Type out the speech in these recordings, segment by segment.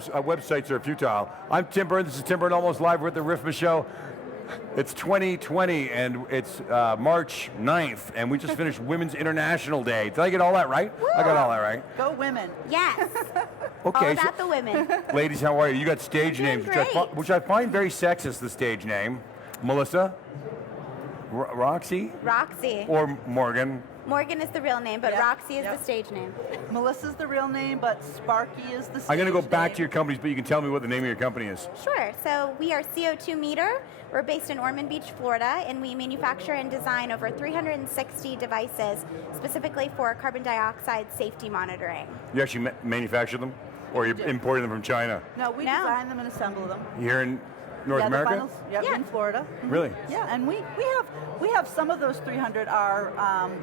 websites are futile. I'm Tim Byrne, this is Tim Byrne Almost Live. We're at the RFMA show. It's 2020 and it's March 9th and we just finished Women's International Day. Did I get all that right? Woo! I got all that right. Go women. Yes. Okay. All about the women. Ladies, how are you? You got stage names, which I find very sexist, the stage name. Melissa? Roxy? Roxy. Or Morgan? Morgan is the real name, but Roxy is the stage name. Melissa's the real name, but Sparky is the stage I'm going to go back name. to your companies, but you can tell me what the name of your company is. Sure. So we are CO2 Meter. We're based in Ormond Beach, Florida, and we manufacture and design over 360 devices specifically for carbon dioxide safety monitoring. You actually manufacture them? Or you imported them from China? No, we design them and assemble them. Here in North America? The finals, in Florida. Really? Yeah, and we have some of those 300 are,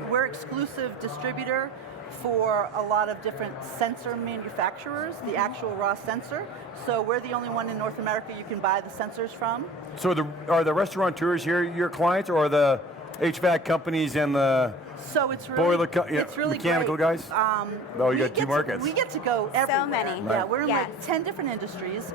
we're exclusive distributor for a lot of different sensor manufacturers, the actual raw sensor. So we're the only one in North America you can buy the sensors from. So are the restaurateurs here your clients, or are the HVAC companies and the boiler mechanical great. guys? You got two markets. We get to go everywhere. So many. Yeah, we're in like 10 different industries.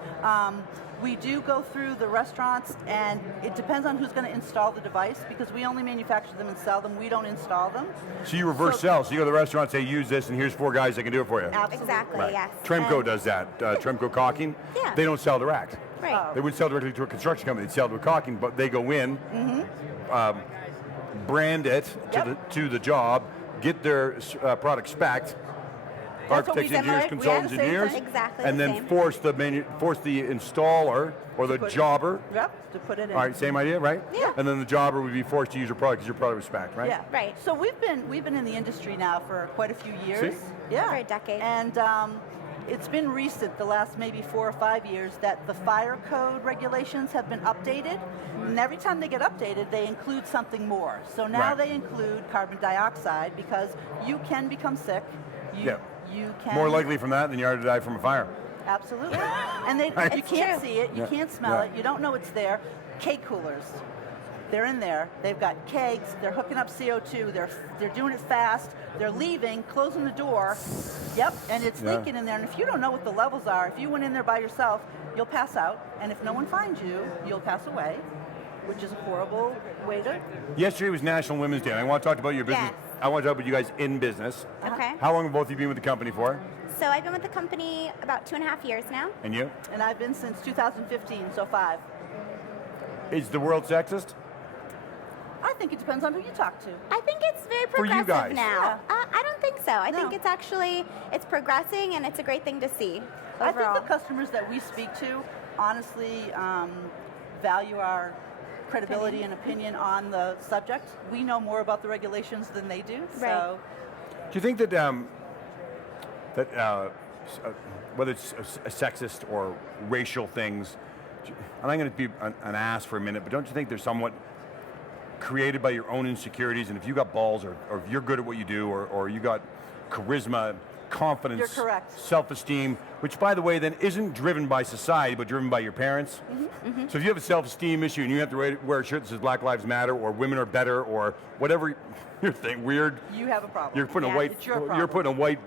We do go through the restaurants, and it depends on who's going to install the device, because we only manufacture them and sell them. We don't install them. So you reverse sell. So you go to the restaurant, say, use this, and here's 4 guys that can do it for you. Absolutely. Exactly, yes. Tremco does that. Tremco caulking. Yeah. They don't sell direct. Right. They wouldn't sell directly to a construction company. They'd sell to a caulking, but they go in, brand it to the job, get their product spec'd, architects, engineers, consultants, engineers, and then force the installer or the jobber. To put it in. All right, same idea, right? Yeah. And then the jobber would be forced to use your product because your product was spec'd, right? Yeah. Right. So we've been in the industry now for quite a few years. See? Yeah. For a decade. And it's been recent, the last maybe 4 or 5 years, that the fire code regulations have been updated. And every time they get updated, they include something more. So now they include carbon dioxide, because you can become sick. You can more likely from that than you are to die from a fire. Absolutely. And you can't see it, you can't smell it, you don't know it's there. Cake coolers. They're in there. They've got kegs. They're hooking up CO2. They're doing it fast. They're leaving, closing the door. Yep, and it's leaking in there. And if you don't know what the levels are, if you went in there by yourself, you'll pass out. And if no one finds you, you'll pass away, which is a horrible way to. Yesterday was National Women's Day. And I want to talk about your business. Yes. I want to talk about you guys in business. Okay. How long have both of you been with the company for? So I've been with the company about 2.5 years now. And you? And I've been since 2015, so 5. Is the world sexist? I think it depends on who you talk to. I think it's very For you progressive guys. now. I don't think so. I think it's progressing, and it's a great thing to see overall. I think the customers that we speak to honestly value our credibility and opinion on the subject. We know more about the regulations than they do. So. Do you think that whether it's sexist or racial things, and I'm going to be an ass for a minute, but don't you think there's somewhat created by your own insecurities, and if you got balls, or if you're good at what you do, or you got charisma, confidence, you're correct, self-esteem, which by the way then isn't driven by society but driven by your parents. So if you have a self-esteem issue and you have to wear a shirt that says Black Lives Matter or women are better or whatever your thing, weird, you have a problem. You're putting you're putting a white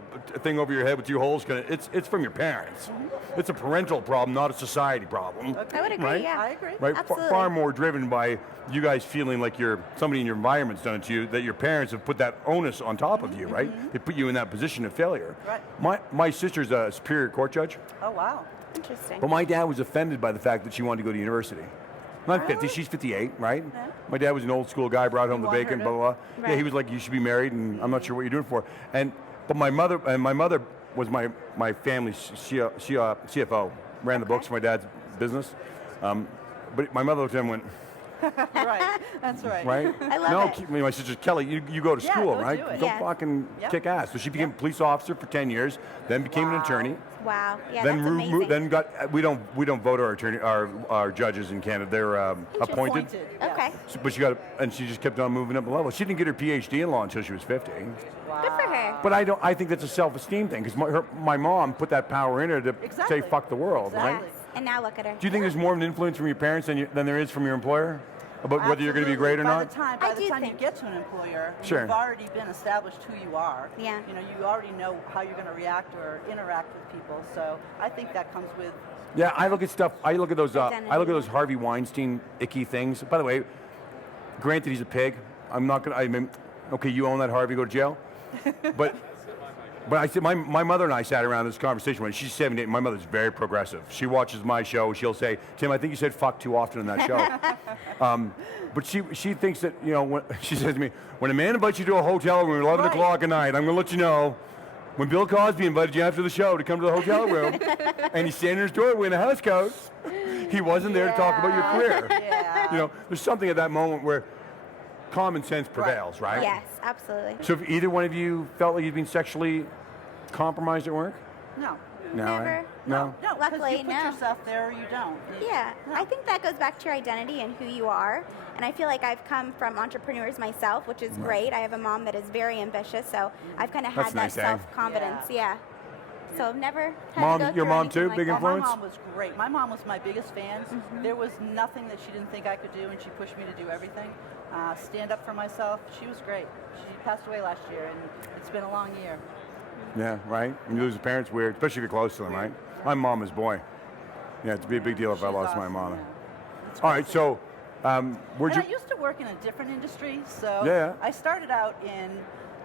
thing over your head with 2 holes. It's from your parents. It's a parental problem, not a society problem. I would agree. Right? Yeah, I agree. Right, Absolutely. far more driven by you guys feeling like somebody in your environment's done it to you, that your parents have put that onus on top of you, right? They put you in that position of failure. Right. My sister's a Superior Court judge. Oh wow. Interesting. But my dad was offended by the fact that she wanted to go to university. Not 50, she's 58, right? Yeah. My dad was an old school guy, brought home the bacon, blah, blah, blah. Right. Yeah, he was like, you should be married, and I'm not sure what you're doing for. But my mother was my family's CFO, ran the books for my dad's business. But my mother looked at him and went, Right, that's right. right? I love it. My sister, Kelly, you go to school, go right? do it. Go Yeah. fucking kick ass. So she became a police officer for 10 years, then became an attorney. Wow. Yeah, Then that's amazing. we don't vote our judges in Canada. They're appointed. Okay. So, but she just kept on moving up the level. She didn't get her PhD in law until she was 50. Wow. Good for her. But I think that's a self-esteem thing, because my mom put that power in her to say fuck the world, right? And now look at her. Do you think there's more of an influence from your parents than there is from your employer? about whether you're going to be great or not? By the time you get to an employer, Sure. you've already been established who you are. Yeah. You know, you already know how you're going to react or interact with people. So I think that comes with. Yeah, I look at stuff. I look at those. I look at Identity. those Harvey Weinstein icky things. By the way, granted he's a pig. I'm not gonna. I mean, okay, you own that Harvey, go to jail. But I said my mother and I sat around this conversation when she's 78. My mother's very progressive. She watches my show. She'll say, "Tim, I think you said fuck too often in that show." But she thinks that, you know, when, she says to me, when a man invites you to a hotel room at 11 Right. o'clock at night, I'm going to let you know. When Bill Cosby invited you after the show to come to the hotel room, and he's standing in his doorway in a house coat, he wasn't there to talk about your career. Yeah. You know, there's something at that moment where common sense prevails, right? Yes, absolutely. So if either one of you felt like you'd been sexually compromised at work? No. No. Never. Right? No. No, because Luckily, you put no. yourself there or you don't. Yeah, No. I think that goes back to your identity and who you are. And I feel like I've come from entrepreneurs myself, which is great. I have a mom that is very ambitious, so I've kind of had That's that nice, eh? self-confidence. Yeah. So I've never had Mom- to go your through mom anything too? like Big that. influence? My mom was great. My mom was my biggest fan. There was nothing that she didn't think I could do, and she pushed me to do everything. Stand up for myself. She was great. She passed away last year, and it's been a long year. Yeah, right? When you lose a parent, it's weird, especially if you're close to them, right? I'm mama's boy. Yeah, it'd be a big deal if I She's lost my awesome, mama. yeah. It's All right, crazy. so where'd And you... I used to work in a different industry, so Yeah. I started out in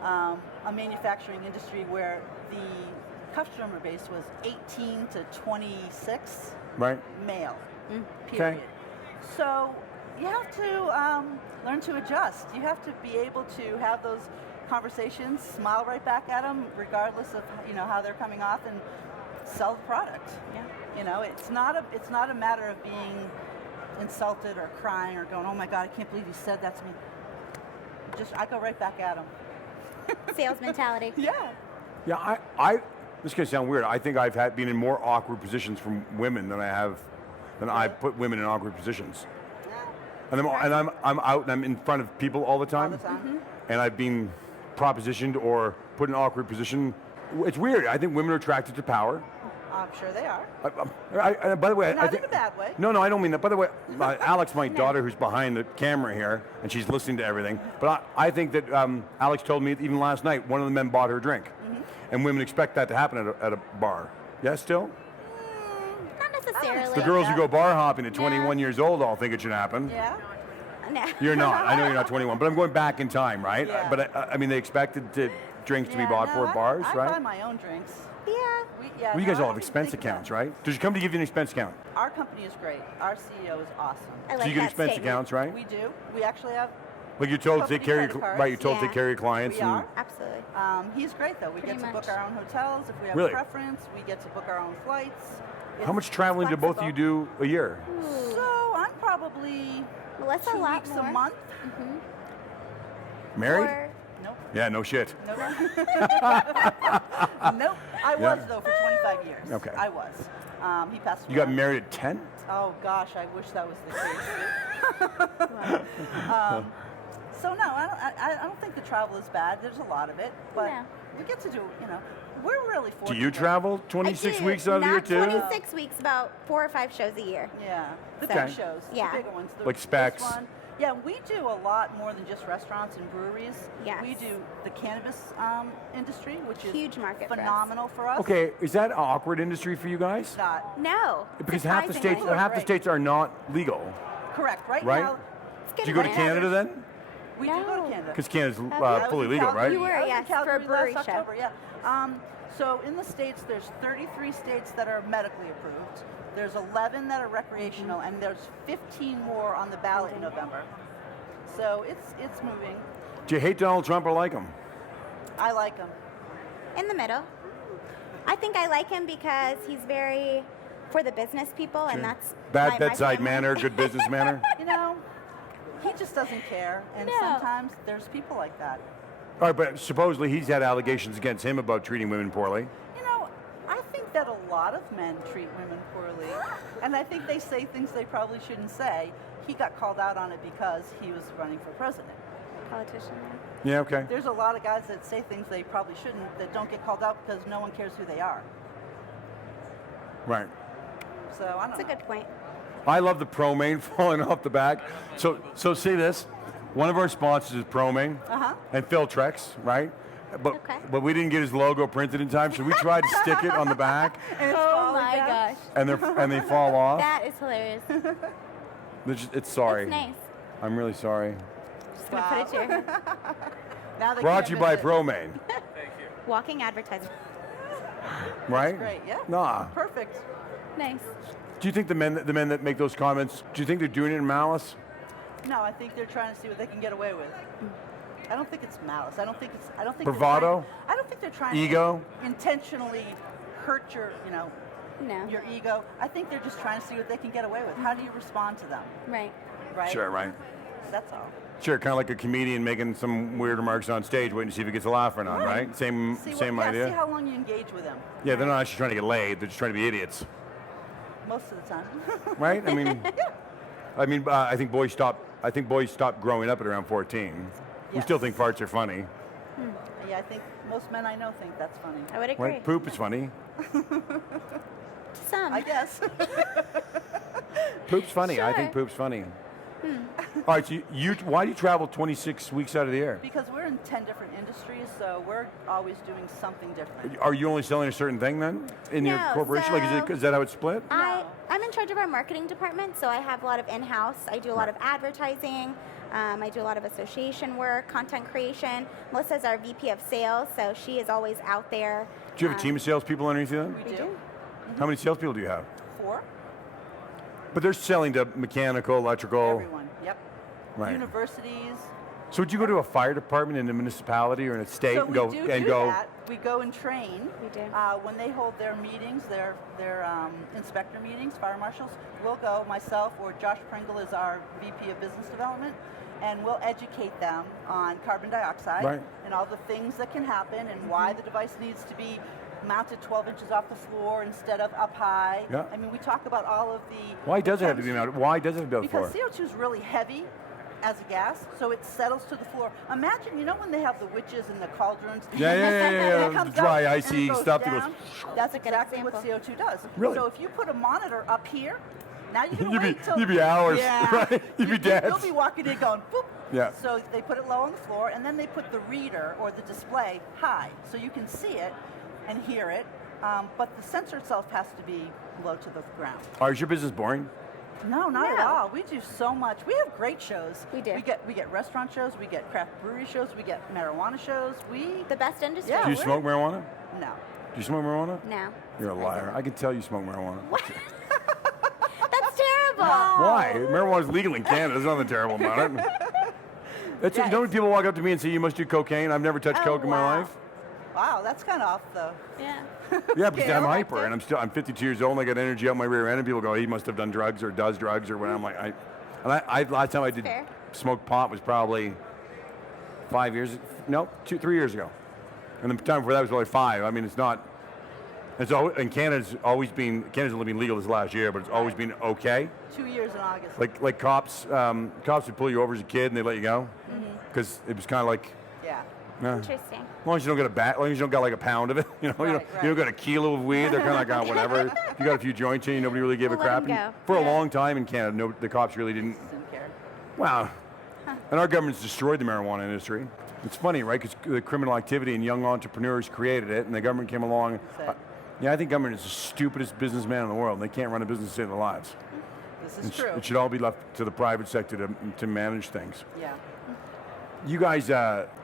a manufacturing industry where the customer base was 18 to 26 Right? male, Okay. period. So you have to learn to adjust. You have to be able to have those conversations, smile right back at them, regardless of how they're coming off, and sell the product. Yeah. You know, it's not a matter of being insulted or crying or going, oh my God, I can't believe you said that to me. I go right back at them. Sales mentality. Yeah. Yeah, this is going to sound weird. I think I've been in more awkward positions from women than I've put women in awkward positions. And I'm out and I'm in front of people all the time. All the time. And I've been propositioned or put in an awkward position. It's weird. I think women are attracted to power. I'm sure they are. By the way, I Not think, in a bad way. No, I don't mean that. By the way, Alex, my daughter, who's behind the camera here, and she's listening to everything. But I think that Alex told me even last night, one of the men bought her a drink, and women expect that to happen at a bar. Yes, still. Not necessarily. The girls who that. go bar hopping at No. 21 years old all think it should happen. Yeah. No. You're not. I know you're not 21, but I'm going back in time, right? Yeah. But I mean, they expected drinks to be bought for at bars, I right? buy my own drinks. Yeah. Well, you guys no, all I have didn't expense think of accounts, that. right? Does she come to give you an expense account? Our company is great. Our CEO is awesome. I like So you get that expense statement. accounts, right? We do. We actually have. Like you're told to take Company care of credit your cards. right. You're told to Yeah. take care of your clients. We are. Absolutely. He's great though. We Pretty get to much. book our own hotels if we have Really? a preference. We get to book our own flights. How It's much traveling do both of you do a year? So I'm probably Well, that's 2 a lot weeks more. a month. Married? Or- Nope. Yeah, no shit. Nope. Nope. I was Yeah. though for 25 years. Okay. I was. He passed away. You got married at 10? Oh gosh, I wish that was the case. So no, I don't think the travel is bad. There's a lot of it, but No. we get to do. We're really Do fortunate. you travel I 26 do. weeks out of the year Not too? 26 weeks, about 4 or 5 shows a year. Yeah, the So- big shows, yeah. the bigger ones. Like this Specs. one. Yeah, we do a lot more than just restaurants and breweries. Yes. We do the cannabis industry, which is Huge market for us. phenomenal for us. Okay, is that an awkward industry for you guys? Not No. Because half the surprisingly. states, half the states are not legal, correct. Right, right? now, It's Do you go to getting better. Canada then? we do go No. to Canada. Because Canada's I was fully in legal, Calgary. right? You were, I was in yes, for a Calgary brewery last show. October, yeah. So in the States, there's 33 states that are medically approved. There's 11 that are recreational, and there's 15 more on the ballot in November. So it's moving. Do you hate Donald Trump or like him? I like them. In the middle. I think I like him because he's very for the business people, and that's Bad my bedside family. manner, good business manner? He just doesn't care, and No. sometimes there's people like that. All right, but supposedly he's had allegations against him about treating women poorly. I think that a lot of men treat women poorly, and I think they say things they probably shouldn't say. He got called out on it because he was running for president. Politician. Yeah, okay. There's a lot of guys that say things they probably shouldn't that don't get called out because no one cares who they are. Right. So I don't That's a know. good point. I love the ProMain falling off the back. So see this. One of our sponsors is ProMain and Filtrex, right? But we didn't get his logo printed in time, so we tried to stick it on the back, Oh my gosh. and they fall off. That is hilarious. It's sorry. That's nice. I'm really sorry. Just gonna put it to your head. Now they Brought can't to you by miss it. ProMain, Walking advertisement. right? Great, yeah. Nah. Perfect. Nice. Do you think the men that make those comments, do you think they're doing it in malice? No, I think they're trying to see what they can get away with. I don't think it's malice. I don't think Bravado? I don't think they're trying Ego? to intentionally hurt your, No. your ego. I think they're just trying to see what they can get away with. How do you respond to them? Right. Right? Sure, right. That's all. Sure, kind of like a comedian making some weird remarks on stage, waiting to see if he gets a laugh or not, right? Same idea. See how long you engage with them. Yeah, they're not actually trying to get laid. They're just trying to be idiots, Most of the time. right? I think boys stop growing up at around 14. We Yes. still think farts are funny. Yeah, I think most men I know think that's funny. I would agree. Right? Poop is funny. Some. I guess. Poop's funny. I think Sure. poop's funny. All right, so why do you travel 26 weeks out of the year? Because we're in 10 different industries, so we're always doing something different. Are you only selling a certain thing then in your No, corporation? so- Is that how it's split? I'm in charge of our marketing department, so I have a lot of in-house. I do a lot of advertising. I do a lot of association work, content creation. Melissa's our VP of sales, so she is always out there. Do you have a team of salespeople underneath you then? We do. How many salespeople do you have? 4. But they're selling to mechanical, electrical. Everyone. Yep. Right. Universities. So would you go to a fire department in a municipality or in a state So and go we do that. We go and train. We do. When they hold their meetings, their inspector meetings, fire marshals, we'll go, myself or Josh Pringle is our VP of Business Development, and we'll educate them on carbon dioxide Right. and all the things that can happen and why the device needs to be mounted 12 inches off the floor instead of up high. Yeah. I mean, we talk about all of the... Why does it have to be mounted? Why does it have to be on the floor? Because CO2 is really heavy as a gas, so it settles to the floor. Imagine, when they have the witches and the cauldrons? Yeah. And it comes Dry, up and icy it goes stuff that down. goes... That's a good exactly what example. CO2 does. Really? So if you put a monitor up here, now you're going to wait till... You'd be hours, Yeah. right? You'd be dead. You'll be walking in going, boop. Yeah. So they put it low on the floor, and then they put the reader or the display high, so you can see it and hear it, but the sensor itself has to be low to the ground. Is your business boring? No, not at No. all. We do so much. We have great shows. We do. We get restaurant shows. We get craft brewery shows. We get marijuana shows. The best industry. Yeah. Do you smoke marijuana? No. Do you smoke marijuana? No. You're a liar. I can tell you smoke marijuana. That's terrible. Why? Marijuana's legal in Canada. There's nothing terrible about it. Yeah, When people walk up to me and say, you must do cocaine, I've never touched Oh, coke in my wow. life. Wow, that's kind of off the. Yeah. Yeah, because Yeah, I'm I like hyper that. and I'm 52 years old and I got energy out my rear end and people go, he must have done drugs or does drugs or whatever. I'm like, last time I did Fair. smoke pot was probably 3 years ago. And the time before that was probably 5. I mean, it's not, and Canada's only been legal this last year, but it's always been okay. 2 years in August. Like cops would pull you over as a kid and they let you go. Because it was kind of like, Yeah. Interesting. as long as you don't get as long as you don't got like a pound of it, you Right. don't got a kilo of weed. They're kind of like, oh, whatever. You got a few joints in you, nobody really gave We'll a let crap. 'em And go. for a Yeah. long time in Canada, the cops really didn't. Didn't care. Wow. And our government's destroyed the marijuana industry. It's funny, right? Because the criminal activity and young entrepreneurs created it, and the government came along. That's it. I think government is the stupidest businessman in the world. They can't run a business to save their lives. This is true. It should all be left to the private sector to manage things. Yeah. You guys,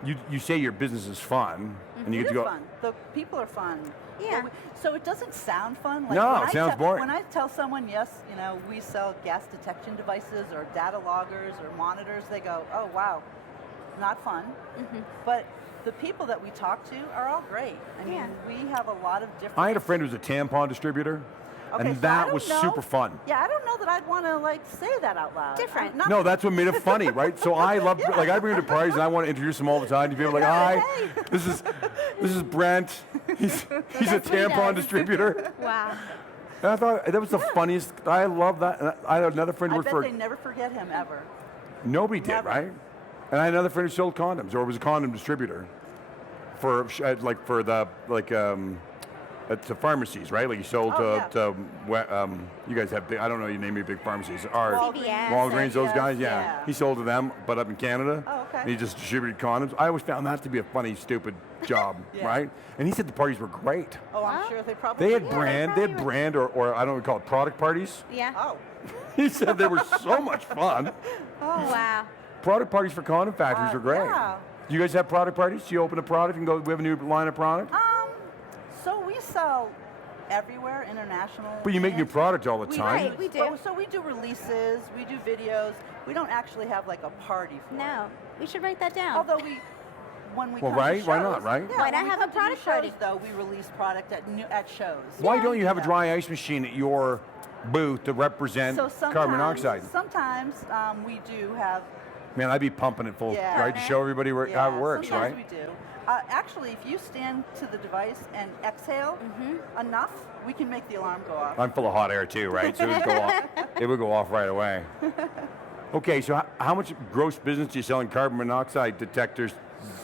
you say your business is fun, and you It get is to go. fun. The people are fun. Yeah. So it doesn't sound fun. Like No, when it I sounds boring. When I tell someone, yes, we sell gas detection devices or data loggers or monitors, they go, oh, wow, not fun. But the people that we talk to are all great. I mean, Yeah. we have a lot of different... I had a friend who was a tampon distributor, Okay, and so I that don't was know- super fun. Yeah, I don't know that I'd want to, say that out loud. Different. I'm not- No, that's what made it funny, right? So I love, I bring him to parties and I want to introduce him all the time to people like, hi, Hey. this is Brent. He's a That's what he tampon does. distributor. Wow. And I thought that was the funniest. I love that. And I had another friend I who bet worked they never forget him ever. nobody did, Never. right? And I had another friend who sold condoms or was a condom distributor for to pharmacies, right? Like you sold to you guys have big, I don't know, you name me big pharmacies. Walgreens, those guys, yeah. He sold to them, but up in Canada. Oh, okay. And he just distributed condoms. I always found that to be a funny, stupid job, right? And he said the parties were great. Oh, I'm sure they probably They had were. brand, or I don't know what we call it, product parties. Yeah. Oh. He said they were so much fun. Oh, wow. Product parties for condom factories were great. Yeah. Do you guys have product parties? Do you open a product and go, we have a new line of product? So we sell everywhere, international. But you make new product all the We- time. Right, we do. So we do releases, we do videos. We don't actually have like a party for it. No, we should write that down. Although when we Well, come to right? shows, Why not, right? Yeah, Why when not we have a come to new product party? shows, though, we release product at shows. Why don't you have a Yeah. dry ice machine at your booth to represent So carbon monoxide? Sometimes we do have. Man, I'd be pumping it full, Yeah. right, to show everybody how it works, sometimes right? we do. Actually, if you stand to the device and exhale enough, we can make the alarm go off. I'm full of hot air too, right? So it would go off. It would go off right away. Okay, so how much gross business do you sell in carbon monoxide detectors,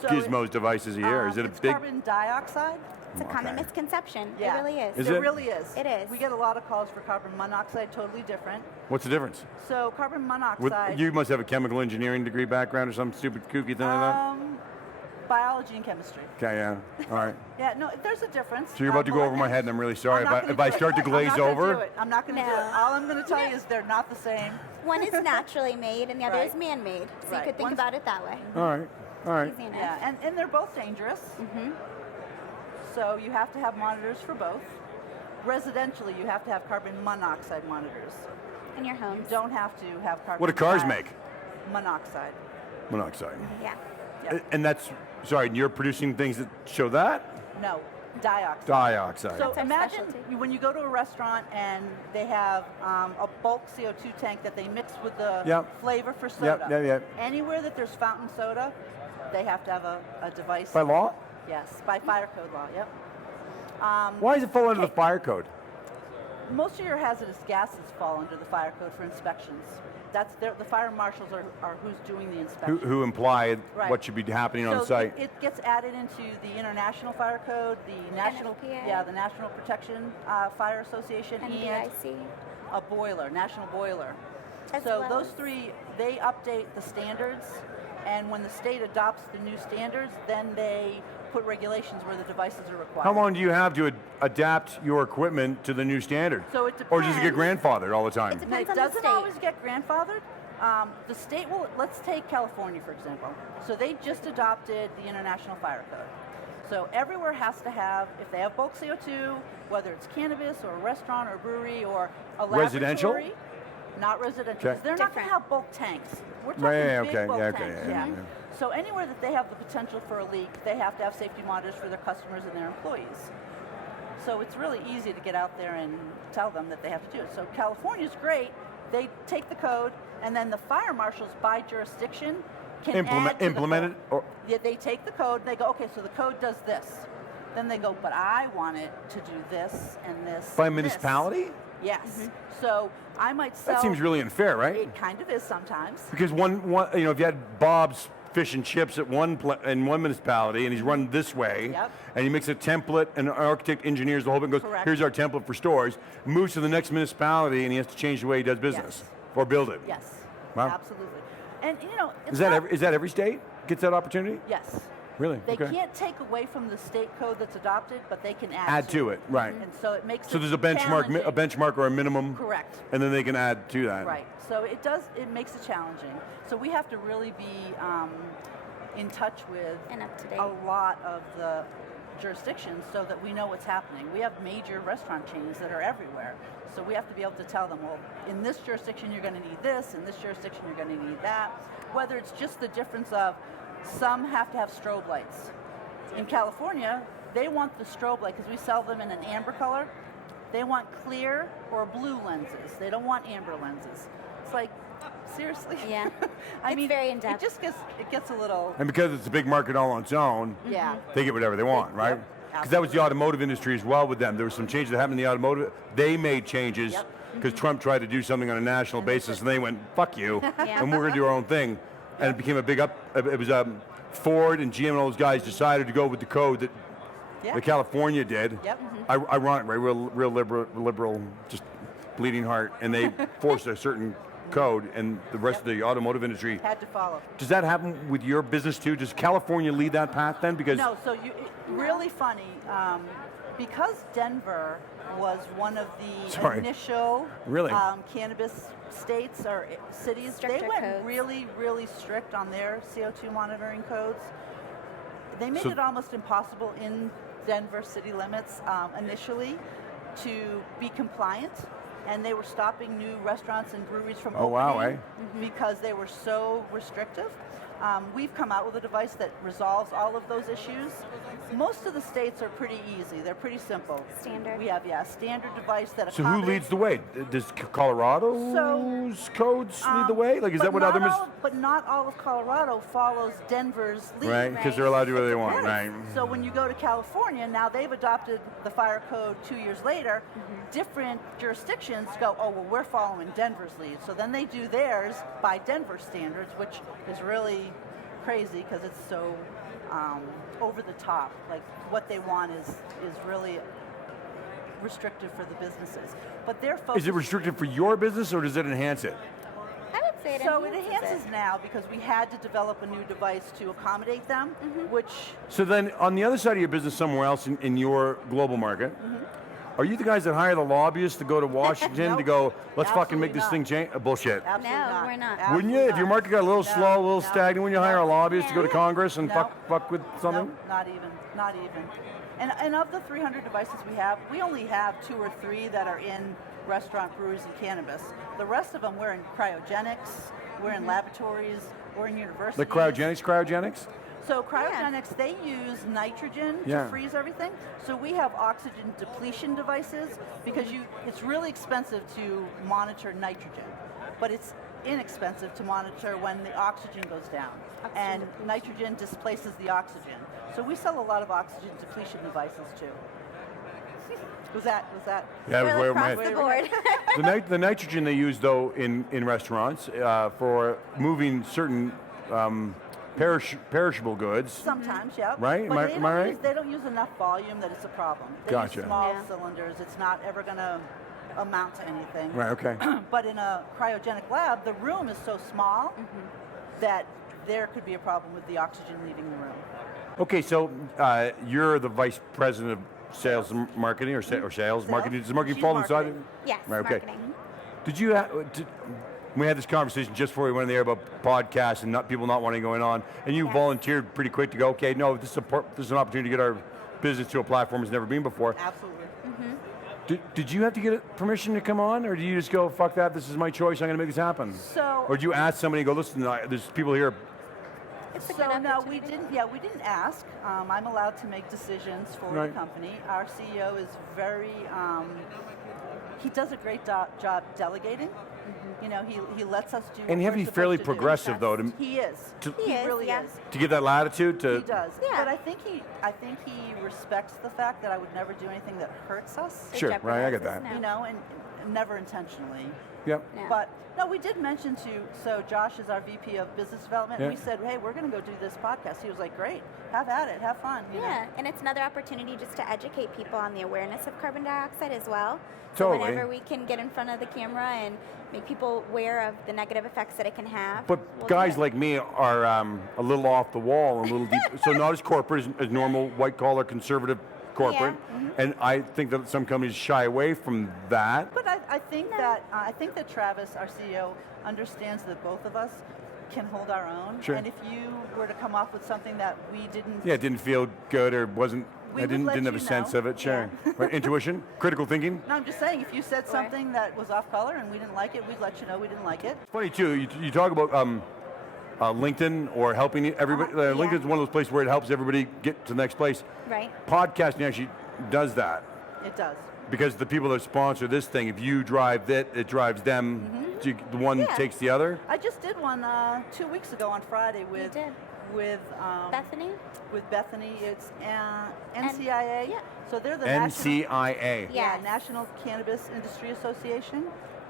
So gizmos, devices a year? Is it a it's big? carbon dioxide? It's a common Okay. misconception. Yeah. It really is. Is it it? really is. It is. We get a lot of calls for carbon monoxide, totally different. What's the difference? So carbon monoxide. You must have a chemical engineering degree background or some stupid kooky thing like that? Biology and chemistry. Okay, yeah, all right. Yeah, no, there's a difference. So you're about to go over my head and I'm really sorry. I'm not If gonna I do it. start to glaze I'm not gonna over. do it. I'm not going to do it. No. All I'm going to tell you is they're not the same. One is naturally made and the other Right. is man-made. So Right. you could think One's- about it that way. All right, all right. Easy enough. Yeah, and they're both dangerous. So you have to have monitors for both. Residentially, you have to have carbon monoxide monitors. In your You homes. don't have to have carbon. What do cars dioxide. make? Monoxide. Monoxide. Yeah. Yep. And that's, sorry, and you're producing things that show that? No, dioxide. Dioxide. So That's our imagine specialty. when you go to a restaurant and they have a bulk CO2 tank that they mix with the Yep. flavor for soda. Yep. Anywhere that there's fountain soda, they have to have a device. By law? Yes, by fire code law, yep. Why does it fall under the fire code? Most of your hazardous gases fall under the fire code for inspections. The fire marshals are who's doing the inspection. Who implied Right. what should be happening on So site? it gets added into the International Fire Code, the National, NFPA. the National Protection Fire Association, and NBIC. a boiler, national boiler. As So well those as- three, they update the standards, and when the state adopts the new standards, then they put regulations where the devices are required. How long do you have to adapt your equipment to the new standard? So it Or does it get depends. grandfathered all the time? It And it Depends on the doesn't state. always get grandfathered. The state will, let's take California for example. So they just adopted the International Fire Code. So everywhere has to have, if they have bulk CO2, whether it's cannabis or a restaurant or brewery or a Residential? laboratory, not residential. Okay. 'Cause they're not going Different. to have bulk tanks. We're talking Yeah, big okay, bulk yeah, okay, tanks. yeah, yeah. So anywhere that they have the potential for a leak, they have to have safety monitors for their customers and their employees. So it's really easy to get out there and tell them that they have to do it. So California's great. They take the code, and then the fire marshals by jurisdiction can add to Implement the it? code. Or, Yeah, they take the code, they go, okay, so the code does this. Then they go, but I want it to do this and this. by and this." municipality? Yes. So I might sell. That seems really unfair, right? It kind of is sometimes. Because one, if you had Bob's Fish and Chips at in one municipality, and he's run this way, Yep. and he makes a template, and an architect engineers the whole thing, goes, Correct. here's our template for stores, moves to the next municipality, and he has to change the way he does business Yes. or build it. Yes. Wow. Absolutely. And it's Is that not- is that every state gets that opportunity? Yes. Really? They Okay. can't take away from the state code that's adopted, but they can Add to it, right? And so it makes So it there's a benchmark, challenging. or a minimum, Correct. and then they can add to that. Right. So it makes it challenging. So we have to really be in touch with And up to date. a lot of the jurisdictions so that we know what's happening. We have major restaurant chains that are everywhere. So we have to be able to tell them, well, in this jurisdiction you're going to need this, in this jurisdiction you're going to need that. Whether it's just the difference of some have to have strobe lights. In California, they want the strobe light because we sell them in an amber color. They want clear or blue lenses. They don't want amber lenses. It's like, seriously? Yeah. I It's mean, very in-depth. It gets a little, And because it's a big market all on its own, yeah. they get whatever they want, They- right? yep, Because that was the automotive industry as well with them. There were some changes that happened in the automotive. They made changes Yep. because Trump tried to do something on a national basis, and they went, "Fuck you," Yeah. and we're going to do our own thing. And it became a big up. It was Ford and GM and all those guys decided to go with the code that Yeah. that California did. Yep. Ironic, right? Real liberal, just bleeding heart, and they forced a certain code, and the rest of the automotive industry Had to follow. Does that happen with your business too? Does California lead that path then? Because No, so really funny, because Denver was one of the initial Really? Cannabis states or cities, Stricter they went codes. really, really strict on their CO2 monitoring codes. They made So- it almost impossible in Denver city limits initially to be compliant, and they were stopping new restaurants and breweries from Oh, opening wow, eh? because they were so restrictive. We've come out with a device that resolves all of those issues. Most of the states are pretty easy. They're pretty simple. Standard. We have, a standard device that So who accommodates- leads the way? Does Colorado's codes lead the way? Like, is but that what not other? but not all of Colorado follows Denver's lead. Right, because they're allowed to do what they want, right? So when you go to California, now they've adopted the fire code 2 years later. Different jurisdictions go, oh, well, we're following Denver's lead. So then they do theirs by Denver standards, which is really crazy because it's so over the top. Like what they want is really restrictive for the businesses. But they're focused. Is it restricted for your business or does it enhance it? I would say it So it enhances enhances now because we had to develop a new device to accommodate them, which So then, on the other side of your business, somewhere else in your global market, are you the guys that hire the lobbyists to go to Washington to Nope. go, let's fucking make Absolutely this not. thing change? Bullshit. absolutely No, not. we're not. Wouldn't you? Absolutely If your not. market got a little No, slow, a little no, stagnant, wouldn't you hire a lobbyist to go to No. Congress and No. fuck with something? No, not even, not even. And of the 300 devices we have, we only have 2 or 3 that are in restaurant, breweries, and cannabis. The rest of them, we're in cryogenics, we're in laboratories, we're in universities. Like cryogenics? So cryogenics, they use nitrogen Yeah. to freeze everything. So we have oxygen depletion devices because it's really expensive to monitor nitrogen, but it's inexpensive to monitor when the oxygen goes down. And nitrogen displaces the oxygen. So we sell a lot of oxygen depletion devices too. Was that? Yeah, it was Well, way over my across head. the board. The nitrogen they use though in restaurants for moving certain perishable goods. Sometimes, yeah. Right? But Am I right? They don't use enough volume that it's a problem. They Gotcha. use small Yeah. cylinders. It's not ever going to amount to anything. Right. Okay. But in a cryogenic lab, the room is so small that there could be a problem with the oxygen leaving the room. Okay. So you're the vice president of sales and marketing, or sales marketing. Does marketing She's fall inside? marketing. Yes, Right, okay. marketing. Did you? We had this conversation just before we went in there about podcasts and people not wanting going on, and you Yes. volunteered pretty quick to go. Okay, no, this is an opportunity to get our business to a platform it's never been before. Absolutely. Did you have to get permission to come on, or do you just go, fuck that, this is my choice, I'm going to make this happen? So, Or do you ask somebody, go, listen, there's people here. It's a so good no, we opportunity. didn't. Yeah, we didn't ask. I'm allowed to make decisions for Right. the company. Our CEO is very. He does a great job delegating. You know, he lets us do. And what you have to we're be fairly supposed to do. progressive, though, to He is. He is, really yeah. is. give that latitude to. He does. Yeah. But I think he respects the fact that I would never do anything that hurts us. It Sure, right, I get jeopardizes, that. no. You know, and never intentionally. Yep. No. But no, we did mention so Josh is our VP of Business Development. Yeah. We said, hey, we're going to go do this podcast. He was like, great, have at it, have fun. You know? Yeah, and it's another opportunity just to educate people on the awareness of carbon dioxide as well. Totally. So whenever we can get in front of the camera and make people aware of the negative effects that it can have. But we'll do guys it. like me are a little off the wall, a little deep, so not as corporate as normal white collar conservative corporate. Yeah. And I think that some companies shy away from that. But I think that Travis, our CEO, understands that both of us can hold our own. Sure. And if you were to come up with something that we didn't, Yeah, it didn't feel good or wasn't. We I would didn't let have a you sense know. of it. Sure. Yeah. Right, intuition, critical thinking. No, I'm just saying, if you said something that was off color and we didn't like it, we'd let you know we didn't like it. It's funny too. You talk about LinkedIn or helping everybody. Yeah. LinkedIn's one of those places where it helps everybody get to the next place. Right. Podcasting actually does that It does. because the people that sponsor this thing, if you drive it drives them. So the one Yeah. takes the other. I just did one 2 weeks ago on Friday with did. with Bethany? with Bethany. It's NCIA. yeah. So they're the NCIA. Yeah. National Cannabis Industry Association.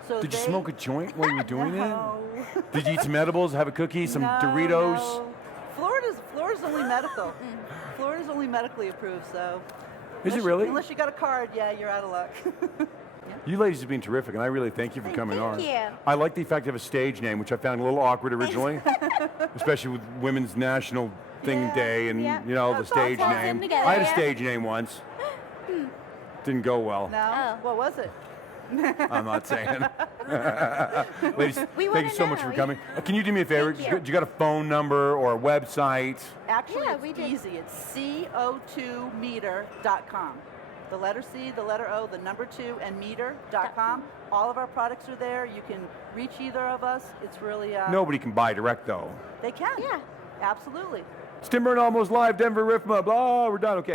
So Did you they- smoke a joint while you were doing No. it? Did you eat some edibles, have a cookie, some No, Doritos? no. Florida's only medical. Florida's only medically approved, so Is it really? Unless you got a card, yeah, you're out of luck. You ladies have been terrific, and I really thank you for coming on. Thank you. I like the fact of a stage name, which I found a little awkward originally, especially with Women's National Day and Yeah. you know the That's stage awesome. name. Together, I had a yeah. stage name once. Didn't go well. No? Oh. What was it? I'm not saying. Ladies, We thank you so wanna much for know. coming. Can you do me a favor? Thank you. You got a phone number or a website? Actually, Yeah, we it's did. easy. It's CO2Meter.com. The letter C, the letter O, the number 2, and meter.com. All of our products are there. You can reach either of us. It's really... Nobody can buy direct though. They can. Yeah. Absolutely. It's Tim Byrne, Almost Live, Denver, RFMA, blah, we're done, okay.